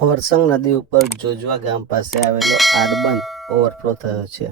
ઓરસંગ નદી ઉપર જોજવા ગામ પાસે આવેલો આડબંધ ઓવરફ્લો થયો છે.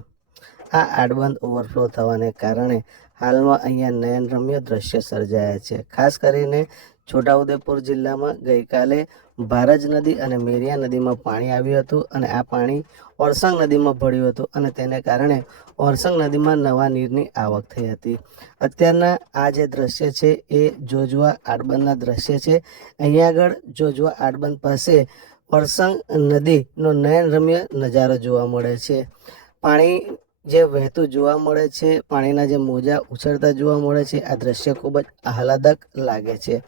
આ આડબંધ ઓવરફ્લો થવાને કારણે હાલમાં અહીંયા નયનરમ્ય દ્રશ્ય સર્જાયા છે. ખાસ કરીને છોટાઉદેપુર જિલ્લામાં ગઈકાલે ભારજ નદી અને મેરિયા નદીમાં પાણી આવ્યું હતું અને આ પાણી ઓરસંગ નદીમાં ભળ્યું હતું અને તેને કારણે ઓરસંગ નદીમાં નવા નીરની આવક થઈ હતી. અત્યારના આ જે દ્રશ્ય છે એ જોજવા આડબંધના દ્રશ્ય છે. અહીંયા આગળ જોજવા આડબંધ પાસે ઓરસંગ નદીનો નયનરમ્ય નજારો જોવા મળે છે. પાણી જે વહેતું જોવા મળે છે, પાણીના જે મોજા ઉછળતા જોવા મળે છે, આ દ્રશ્ય ખૂબ જ આહલાદક લાગે છે.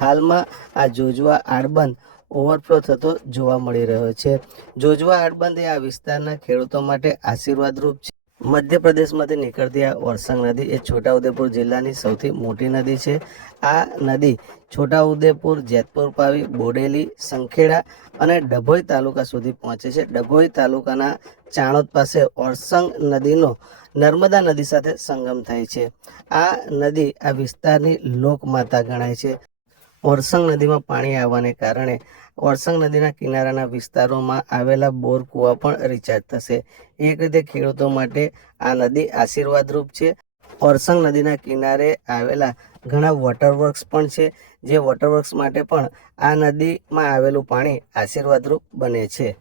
હાલમાં આ જોજવા આડબંધ ઓવરફ્લો થતો જોવા મળી રહ્યો છે. જોજવા આડબંધ એ આ વિસ્તારના ખેડૂતો માટે આશીર્વાદરૂપ છે. મધ્યપ્રદેશમાંથી નીકળતી આ ઓરસંગ નદી એ છોટાઉદેપુર જિલ્લાની સૌથી મોટી નદી છે. આ નદી છોટાઉદેપુર, જેતપુર પાવી, બોડેલી, સંખેડા અને ડભોઈ તાલુકા સુધી પહોંચે છે. ડભોઈ તાલુકાના ચાણોદ પાસે ઓરસંગ નદીનો નર્મદા નદી સાથે સંગમ થાય છે. આ નદી આ વિસ્તારની લોકમાતા ગણાય છે. ઓરસંગ નદીમાં પાણી આવવાને કારણે ઓરસંગ નદીના કિનારાના વિસ્તારોમાં આવેલા બોર કૂવા પણ રિચાર્જ થશે. એક રીતે ખેડૂતો માટે આ નદી આશીર્વાદરૂપ છે. ઓરસંગ નદીના કિનારે આવેલા ઘણા વોટરવર્ક્સ પણ છે, જે વોટરવર્ક્સ માટે પણ આ નદીમાં આવેલું પાણી આશીર્વાદરૂપ બને છે.